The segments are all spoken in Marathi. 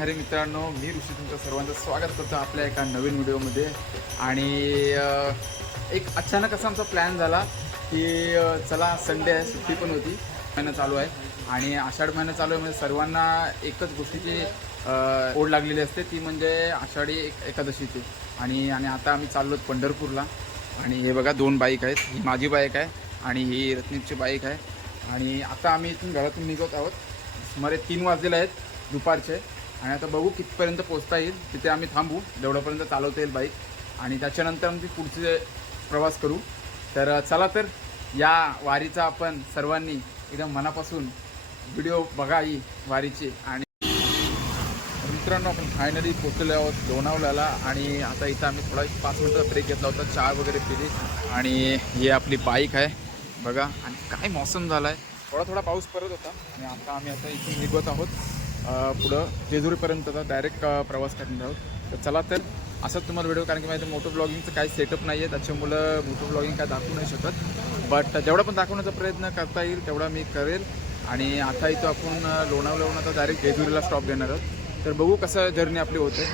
हरी मित्रांनो, मी ऋषी तुमचं सर्वांचं स्वागत करतो आपल्या एका नवीन व्हिडिओमध्ये. आणि एक अचानक असा आमचा प्लॅन झाला की चला संडे आहे, सुट्टी पण होती, महिना चालू आहे आणि आषाढ महिना चालू आहे म्हणजे सर्वांना एकच गोष्टीची ओढ लागलेली असते, ती म्हणजे आषाढी एकादशीची. आणि आता आम्ही चाललो पंढरपूरला. आणि हे बघा 2 बाईक आहेत, ही माझी बाईक आहे आणि ही रत्नीपची बाईक आहे. आणि आता आम्ही इथून घरातून निघत आहोत. सुमारे 3 वाजलेले आहेत दुपारचे. आणि आता बघू कितपर्यंत पोचता येईल, तिथे आम्ही थांबू जेवढ्यापर्यंत चालवता येईल बाईक, आणि त्याच्यानंतर आम्ही पुढचे प्रवास करू. तर चला, तर या वारीचा आपण सर्वांनी एकदम मनापासून व्हिडिओ बघा ही वारीची. आणि मित्रांनो, आपण फायनली पोचलेलो आहोत लोणावळ्याला. आणि आता इथं आम्ही थोडा 5 मिनिटं ब्रेक घेतला होता, चहा वगैरे पिली. आणि ही आपली बाईक आहे बघा. आणि काय मौसम झाला आहे, थोडा पाऊस पडत होता. आणि आता इथून निघत आहोत पुढं जेजुरीपर्यंत. डायरेक्ट प्रवास करणार आहोत. तर चला, तर असंच तुम्हाला व्हिडिओ, कारण की माहिती मोटो ब्लॉगिंगचं काही सेटअप नाही आहे, त्याच्यामुळं मोटो ब्लॉगिंग काय दाखवू नाही शकत. बट जेवढा पण दाखवण्याचा प्रयत्न करता येईल तेवढा मी करेल. आणि आता इथं आपण लोणावळ्याहून आता डायरेक्ट जेजुरीला स्टॉप घेणार आहोत. तर बघू कसं जर्नी आपली होते.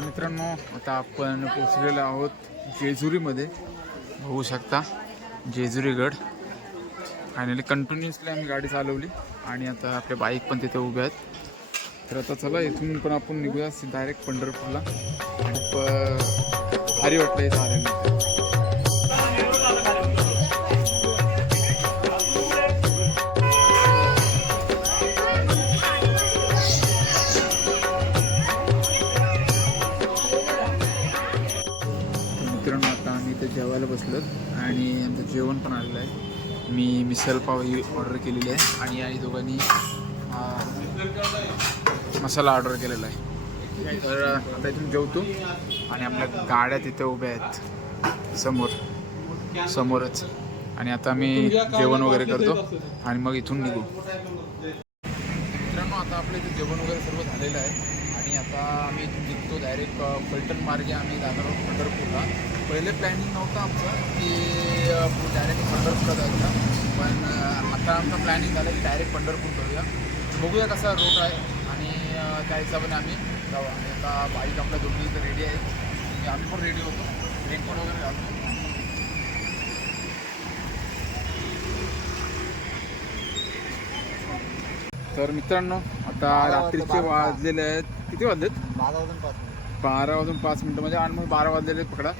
मित्रांनो, आता आपण पोचलेलो आहोत जेजुरीमध्ये. बघू शकता जेजुरीगड. फायनली कंटिन्युअसली आम्ही गाडी चालवली आणि आता आपल्या बाईक पण तिथे उभ्या आहेत. तर आता चला, इथून पण आपण निघूया डायरेक्ट पंढरपूरला. खूप भारी वाटलं इथं आल्यानंतर. मित्रांनो, आता आम्ही इथे जेवायला बसलो आणि आमचं जेवण पण आलेलं आहे. मी मिसल पाव ही ऑर्डर केलेली आहे आणि आई दोघांनी मसाला ऑर्डर केलेला आहे. तर आता इथून जेवतो आणि आपल्या गाड्या तिथे उभ्या आहेत समोरच. आणि आता आम्ही जेवण वगैरे करतो आणि मग इथून निघू. मित्रांनो, आता आपलं इथे जेवण वगैरे सर्व झालेलं आहे. आणि आता आम्ही इथून निघतो डायरेक्ट फलटण मार्गे आम्ही जाणार आहोत पंढरपूरला. पहिले प्लॅनिंग नव्हतं आमचं की डायरेक्ट पंढरपूरला जायचं, पण आता आमचं प्लॅनिंग झालं की डायरेक्ट पंढरपूर करूया. बघूया कसा रोड आहे आणि त्या हिशोबाने आम्ही जाऊ. आणि आता बाईक आपल्या दोघी इथं रेडी आहे, आम्ही पण रेडी होतो, रेनकोट वगैरे घालतो. तर मित्रांनो, आता रात्रीचे वाजलेले आहेत, किती वाजलेत? 12 वाजून 5 मिनटं, म्हणजे ऑलमोस्ट 12 वाजलेले पकडा.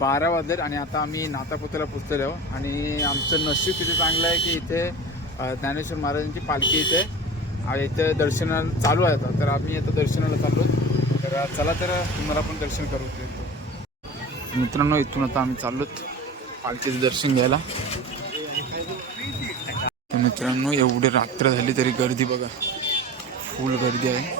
12 वाजलेत आणि आता आम्ही नातापोतेला पोचलेलो आहोत. आणि आमचं नशीब तिथे चांगलं आहे की इथे ज्ञानेश्वर महाराजांची पालखी इथे दर्शनाला चालू आहे आता. तर आम्ही आता दर्शनाला चाललो. तर चला, तर तुम्हाला पण दर्शन करू देतो. मित्रांनो, इथून आता आम्ही चाललोत पालखीचं दर्शन घ्यायला. तर मित्रांनो, एवढी रात्र झाली तरी गर्दी बघा, फुल गर्दी आहे.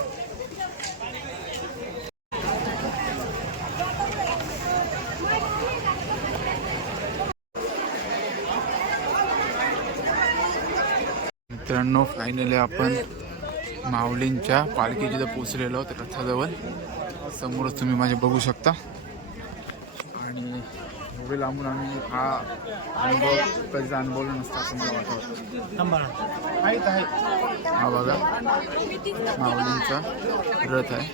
मित्रांनो, फायनली आपण माऊलींच्या पालखीच्या पोचलेलो आहोत रथाजवळ. समोरच तुम्ही माझे बघू शकता. आणि एवढे लांबून आम्ही हा अनुभव कधीच अनुभवला नसता असं मला वाटतं. हा बघा माऊलींचा रथ आहे.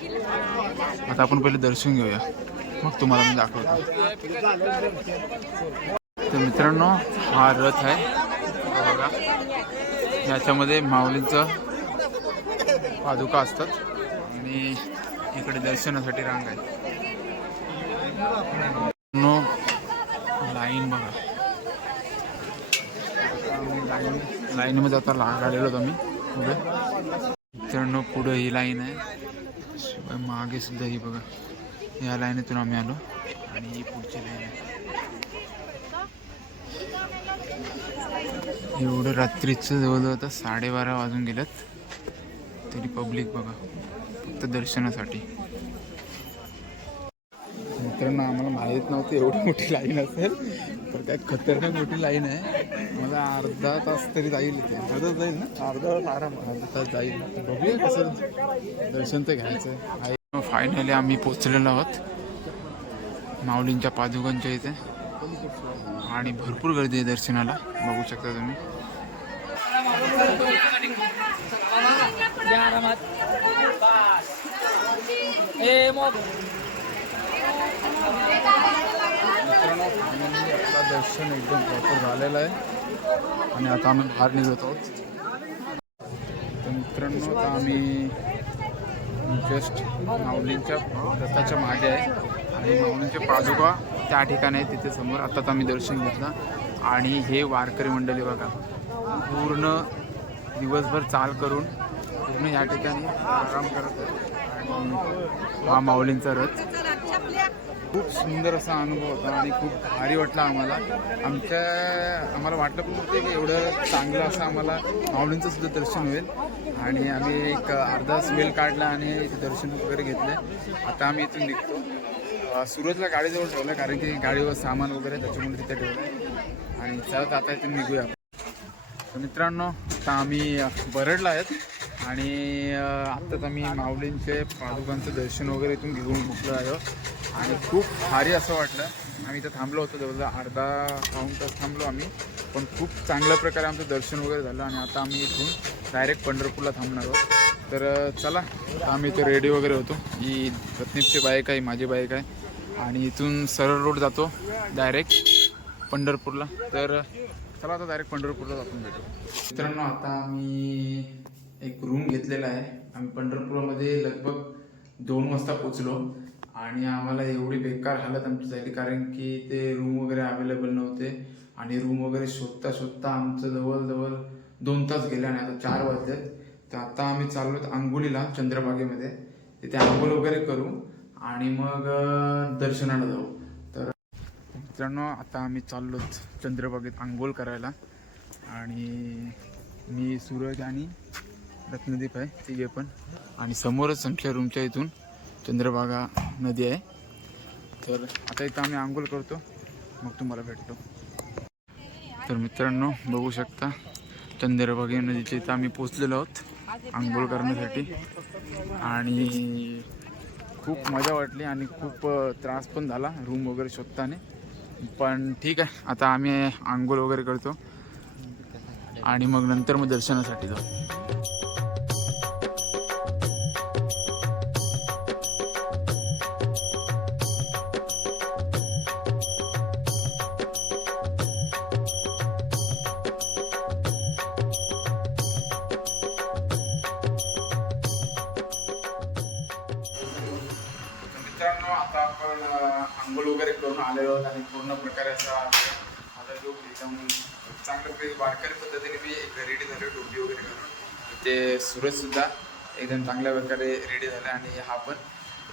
आता आपण पहिले दर्शन घेऊया, मग तुम्हाला मी दाखवतो. तर मित्रांनो, हा रथ आहे बघा. याच्यामध्ये माऊलींचं पादुका असतात आणि इकडे दर्शनासाठी रांग आहे. लाईन बघा, लाईनमध्ये आता लागलेलो होतो आम्ही पुढे. मित्रांनो, पुढं ही लाईन आहे, शिवाय मागे सुद्धा ही बघा. या लाईनीतून आम्ही आलो आणि ही पुढची लाईन आहे. एवढं रात्रीचं जवळजवळ आता 12:30 वाजून गेल्यात तरी पब्लिक बघा फक्त दर्शनासाठी. मित्रांनो, आम्हाला माहीत नव्हतं एवढी मोठी लाईन असेल, तर काय खतरनाक मोठी लाईन आहे. मला अर्धा तास तरी जाईल इथे. अर्धा तास जाईल ना? अर्धा तास आराम, अर्धा तास जाईल. बघूया कसं दर्शन तर घ्यायचं आहे. फायनली आम्ही पोचलेलो आहोत माऊलींच्या पादुकांच्या इथे आणि भरपूर गर्दी आहे दर्शनाला, बघू शकता तुम्ही. मित्रांनो फायनली आपला दर्शन एकदम प्रॉपर झालेलं आहे आणि आता आम्ही बाहेर निघत आहोत. तर मित्रांनो आता आम्ही जस्ट माऊलींच्या रथाच्या मागे आहे आणि माऊलींचे पादुका त्या ठिकाणी आहे तिथे समोर. आताच आम्ही दर्शन घेतलं आणि हे वारकरी मंडळी बघा पूर्ण दिवसभर चाल करून पूर्ण या ठिकाणी आराम करत आहे. आणि हा माऊलींचा रथ खूप सुंदर असा अनुभव होता आणि खूप भारी वाटला आम्हाला. आम्हाला वाटलं पण नव्हतं की एवढं चांगलं असं आम्हाला माऊलींचं सुद्धा दर्शन होईल. आणि आम्ही एक अर्धा वेळ काढला आणि इथे दर्शन वगैरे घेतले. आता आम्ही इथून निघतो. सूरजला गाडीजवळ ठेवलं कारण की गाडीवर सामान वगैरे त्याच्यामुळे तिथे ठेवलं आहे आणि चलत आता इथून निघूया. तर मित्रांनो आता आम्ही बरडला आहेत आणि आत्ताच आम्ही माऊलींचे पादुकांचं दर्शन वगैरे इथून घेऊन मुकलो आहे आणि खूप भारी असं वाटलं. आम्ही इथं थांबलो होतो, जवळजवळ अर्धा पाऊण तास थांबलो आम्ही, पण खूप चांगल्या प्रकारे आमचं दर्शन वगैरे झालं आणि आता आम्ही इथून डायरेक्ट पंढरपूरला थांबणार आहोत. तर चला आम्ही इथे रेडी वगैरे होतो. ही रत्नीपची बाईक आहे, माझी बाईक आहे आणि इथून सरळ रोड जातो डायरेक्ट पंढरपूरला. तर चला आता डायरेक्ट पंढरपूरला आपण भेटू. मित्रांनो आता आम्ही एक रूम घेतलेला आहे. आम्ही पंढरपूरमध्ये लगभग 2 वाजता पोचलो आणि आम्हाला एवढी बेकार हालत आमची झाली कारण की ते रूम वगैरे अवेलेबल नव्हते आणि रूम वगैरे शोधता शोधता आमचं जवळजवळ 2 तास गेले आणि आता 4 वाजलेत. तर आता आम्ही चाललो आंघोळीला चंद्रभागेमध्ये. तिथे आंघोळ वगैरे करू आणि मग दर्शनाला जाऊ. तर मित्रांनो आता आम्ही चाललो चंद्रभागेत आंघोळ करायला आणि मी, सूरज आणि रत्नदीप आहे तिघे पण. आणि समोरच आमच्या रूमच्या इथून चंद्रभागा नदी आहे. तर आता इथं आम्ही आंघोळ करतो मग तुम्हाला भेटतो. तर मित्रांनो बघू शकता चंद्रभागा नदीच्या इथं आम्ही पोचलेलो आहोत आंघोळ करण्यासाठी आणि खूप मजा वाटली आणि खूप त्रास पण झाला रूम वगैरे शोधताना. पण ठीक आहे, आता आम्ही आंघोळ वगैरे करतो आणि मग नंतर मग दर्शनासाठी जाऊ. मित्रांनो आता आपण आंघोळ वगैरे करून आलेलो आहोत आणि पूर्ण प्रकारे असा माझा लूक एकदम चांगल्या वारकरी पद्धतीने मी रेडी झालो टोपी वगैरे करून. ते सूरजसुद्धा एकदम चांगल्या प्रकारे रेडी झाले आणि हा पण.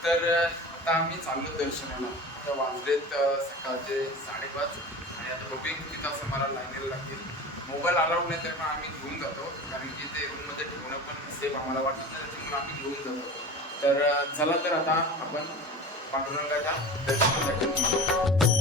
तर आता आम्ही चाललो दर्शनाला. आता वाजलेत सकाळचे 5:30 आणि आता बघूया किती तास मला लाईनीला लागतील. मोबाईल अलाउड नाही तर आम्ही घेऊन जातो कारण की ते रूममध्ये ठेवणं पण सेफ आम्हाला वाटत नाही, त्याच्यामुळे आम्ही घेऊन जातो. तर चला तर आता आपण पांडुरंगाच्या दर्शनासाठी